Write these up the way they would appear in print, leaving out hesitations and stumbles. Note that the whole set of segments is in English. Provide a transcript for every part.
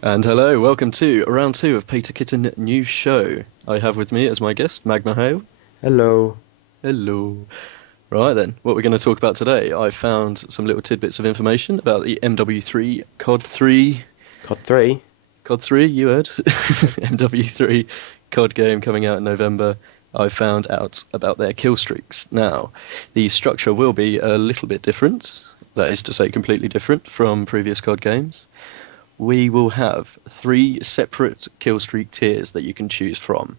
And hello, welcome to round two of PetaKitten News Show. I have with me as my guest Magma Hale. Hello. Hello. Right then, what we're going to talk about today, I found some little tidbits of information about the MW3 COD 3. COD 3? COD 3, you heard? MW3 COD game coming out in November. I found out about their kill streaks. Now, the structure will be a little bit different. That is to say, completely different from previous COD games. We will have three separate kill streak tiers that you can choose from.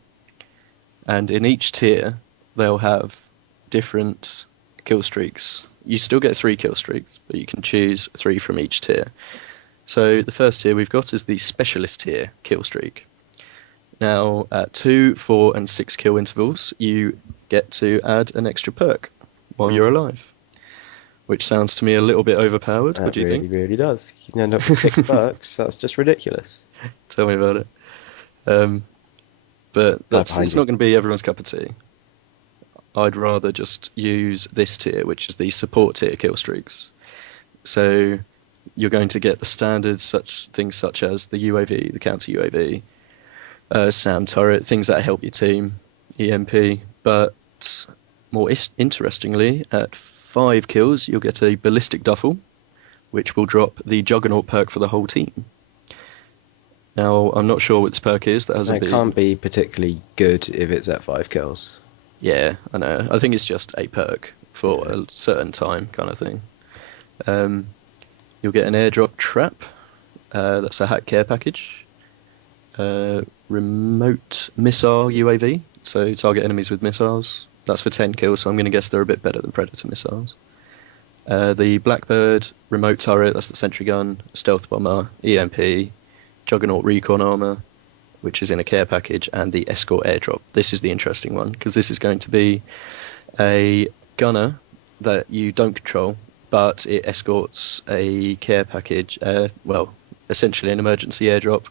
And in each tier, they'll have different kill streaks. You still get three kill streaks, but you can choose three from each tier. So the first tier we've got is the specialist tier kill streak. Now, at 2, 4, and 6 kill intervals, you get to add an extra perk while you're alive. Which sounds to me a little bit overpowered. What do you think? It really does. You can end up with $6. That's just ridiculous. Tell me about it. But it's not going to be everyone's cup of tea. I'd rather just use this tier, which is the support tier kill streaks. So you're going to get the standards, things such as the UAV, the counter UAV, SAM turret, things that help your team, EMP. But more interestingly, at 5 kills, you'll get a ballistic duffel, which will drop the Juggernaut perk for the whole team. Now, I'm not sure what this perk is. That hasn't been... It can't be particularly good if it's at 5 kills. Yeah, I know. I think it's just a perk for a certain time kind of thing. You'll get an airdrop trap. That's a hack care package. Remote missile UAV, so target enemies with missiles. That's for 10 kills, so I'm going to guess they're a bit better than Predator missiles. The Blackbird remote turret, that's the sentry gun, stealth bomber, EMP, Juggernaut recon armor, which is in a care package, and the escort airdrop. This is the interesting one, because this is going to be a gunner that you don't control, but it escorts a care package, essentially an emergency airdrop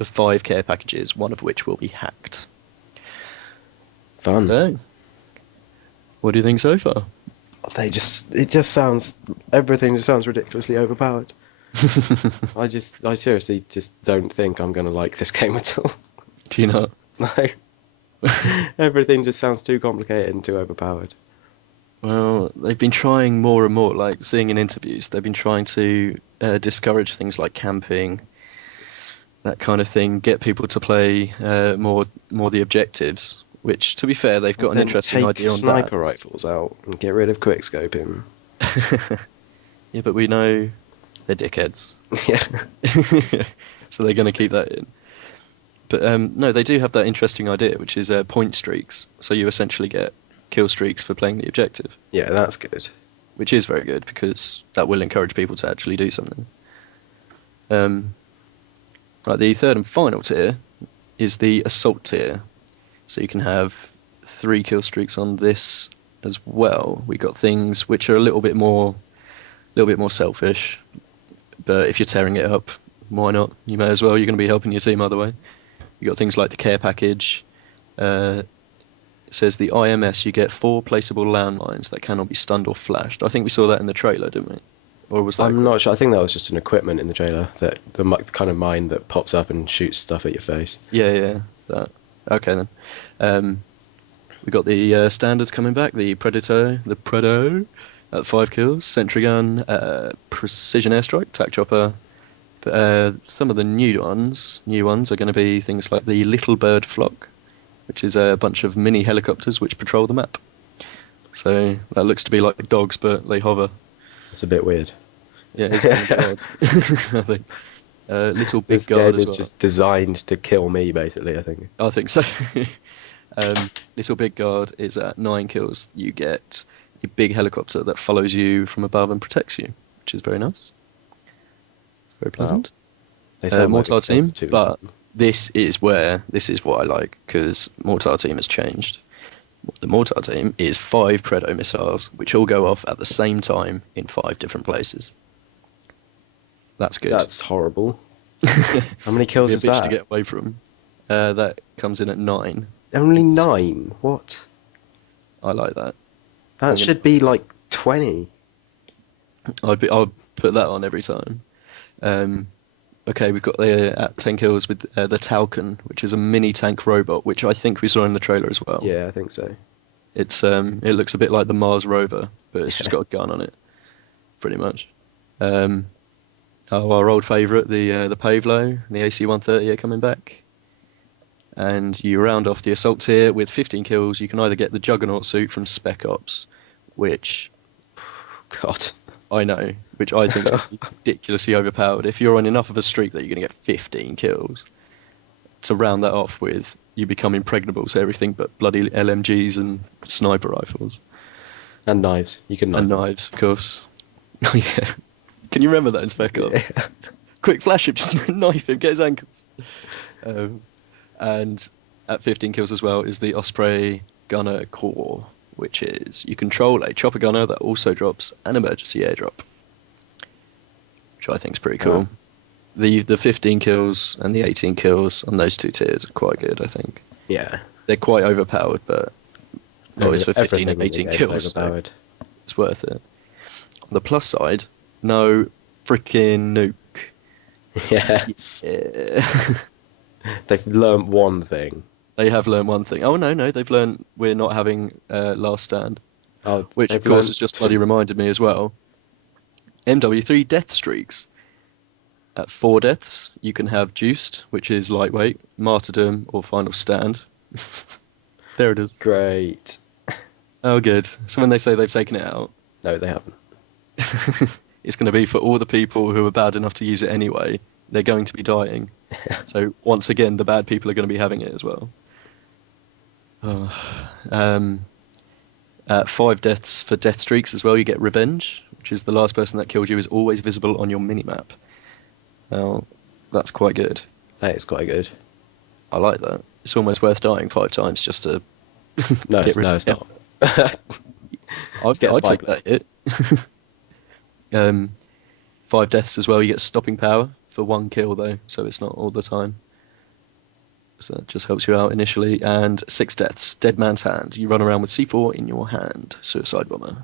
of 5 care packages, one of which will be hacked. Fun. So, what do you think so far? Everything just sounds ridiculously overpowered. I seriously just don't think I'm going to like this game at all. Do you not? No. Everything just sounds too complicated and too overpowered. Well, they've been trying more and more, like seeing in interviews, they've been trying to discourage things like camping, that kind of thing, get people to play more the objectives, which, to be fair, they've got an interesting idea on that. Take sniper rifles out and get rid of quickscoping. Yeah, but we know they're dickheads. Yeah. So they're going to keep that in. But no, they do have that interesting idea, which is point streaks. So you essentially get kill streaks for playing the objective. Yeah, that's good. Which is very good, because that will encourage people to actually do something. Right, the third and final tier is the assault tier. So you can have 3 kill streaks on this as well. We got things which are a little bit more selfish. But if you're tearing it up, why not? You may as well. You're going to be helping your team either way. You got things like the care package. It says the IMS, you get 4 placeable landmines that cannot be stunned or flashed. I think we saw that in the trailer, didn't we? Or was that? I'm not sure. I think that was just an equipment in the trailer, that the kind of mine that pops up and shoots stuff at your face. Yeah, that. Okay then. We got the standards coming back. The Predator at 5 kills, sentry gun, precision airstrike, tac chopper. Some of the new ones are going to be things like the Little Bird Flock, which is a bunch of mini helicopters which patrol the map. So that looks to be like dogs, but they hover. It's a bit weird. Yeah, it's kind of odd. I think. Little Big This Guard game as is well. just designed to kill me, basically, I think. I think so. Little Big Guard is at 9 kills. You get a big helicopter that follows you from above and protects you, which is very nice. It's very pleasant. Wow. They sound like Mortar Team, too. but this is what I like, because Mortar Team has changed. The Mortar Team is 5 Predator missiles, which all go off at the same time in 5 different places. That's good. That's horrible. How many kills is that? To get away from. That comes in at 9. Only 9? What? I like that. That should be like 20. I'll put that on every time. Okay, we've got at 10 kills with the Talcon, which is a mini tank robot, which I think we saw in the trailer as well. Yeah, I think so. It looks a bit like the Mars rover, but it's just got a gun on it, pretty much. Our old favourite, the Pavlo, the AC-130 are coming back. And you round off the assault tier with 15 kills. You can either get the Juggernaut suit from Spec Ops, which, God, I know, which I think is ridiculously overpowered. If you're on enough of a streak that you're going to get 15 kills, to round that off with, you become impregnable to everything but bloody LMGs and sniper rifles. And knives. You can knife And them. knives, of course. Oh, yeah. Can you remember that in Spec Ops? Yeah. Quick flash him, just knife him, get his ankles. And at 15 kills as well is the Osprey Gunner Core, which is you control a chopper gunner that also drops an emergency airdrop, which I think is pretty cool. The 15 kills and the 18 kills on those two tiers are quite good, I think. Yeah. They're quite overpowered, but it's for 15 and 18 kills, so it's worth it. On the plus side, no freaking nuke. Yes. Yeah. They've learnt one thing. They have learned one thing. Oh, no, they've learned we're not having Last Stand. Oh, Which, of course, has just bloody reminded me as well. MW3 death streaks. At 4 deaths, you can have Juiced, which is lightweight, Martyrdom, or Final Stand. There it is. Great. Oh, good. So when they say they've taken it out, No, they haven't. it's going to be for all the people who are bad enough to use it anyway. They're going to be dying. So once again, the bad people are going to be having it as well. At 5 deaths for death streaks as well, you get Revenge, which is the last person that killed you is always visible on your minimap. Now, that's quite good. That is quite good. I like that. It's almost worth dying 5 times just to No, get rid it's not. I'd take that hit. 5 deaths as well, you get stopping power for 1 kill though, so it's not all the time. So that just helps you out initially. And 6 deaths, Dead Man's Hand. You run around with C4 in your hand, Suicide Bomber.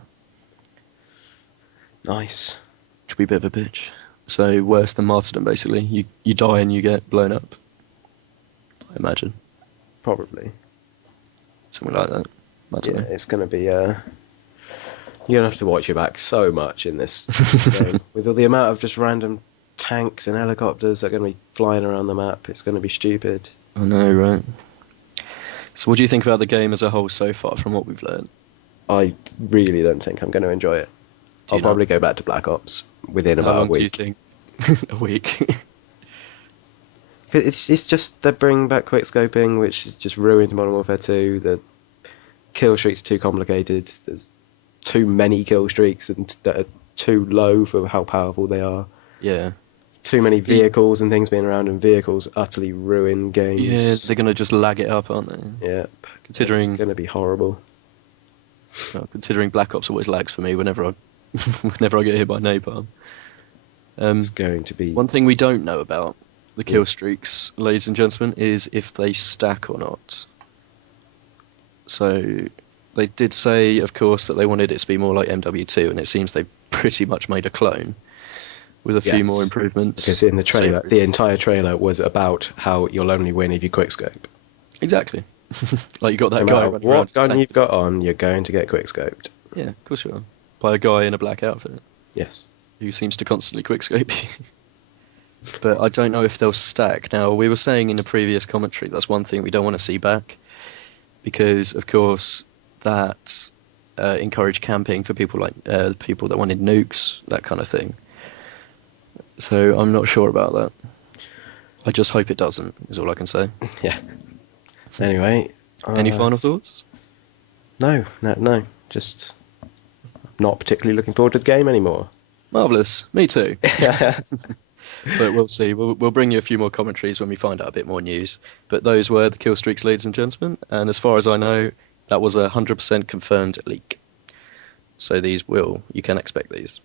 Nice. Which would be a bit of a bitch. So worse than Martyrdom basically. You die and you get blown up, I imagine. Probably. Something like that. I don't know. It's going to be... You're going to have to watch your back so much in this game. With all the amount of just random tanks and helicopters that are going to be flying around the map, it's going to be stupid. I know, right? So what do you think about the game as a whole so far from what we've learned? I really don't think I'm going to enjoy it. Do I'll you probably go back to Black Ops within How about long a week. do you think? A week. It's just they're bringing back quick scoping, which has just ruined Modern Warfare 2. The kill streaks are too complicated. There's too many kill streaks and that are too low for how powerful they are. Yeah. Too many vehicles and things being around, and vehicles utterly ruin games. Yeah, they're going to just lag it up, aren't they? Yeah. Considering It's going to be horrible. Well, considering Black Ops always lags for me whenever I whenever I get hit by napalm. It's going to be... One thing we don't know about the kill streaks, ladies and gentlemen, is if they stack or not. So they did say, of course, that they wanted it to be more like MW2, and it seems they pretty much made a clone with a few more improvements. Because in the trailer, the entire trailer was about how you'll only win if you quickscope. Exactly. Like you got that No guy matter running around what gun tank. you've got on, you're going to get quickscoped. Yeah, of course you are. By a guy in a black outfit Yes. who seems to constantly quickscope you. But I don't know if they'll stack. Now, we were saying in the previous commentary, that's one thing we don't want to see back. Because, of course, that encouraged camping for people like people that wanted nukes, that kind of thing. So I'm not sure about that. I just hope it doesn't, is all I can say. Yeah. Anyway. Any final thoughts? No. Just not particularly looking forward to the game anymore. Marvellous. Me too. But we'll see. We'll bring you a few more commentaries when we find out a bit more news. But those were the kill streaks, ladies and gentlemen. And as far as I know, that was a 100% confirmed leak. So you can expect these.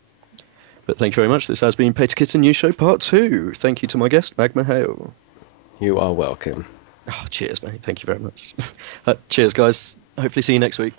But thank you very much. This has been PetaKitten News Show Part 2. Thank you to my guest, Magma Hale. You are welcome. Oh, cheers, mate. Thank you very much. Cheers, guys. Hopefully see you next week.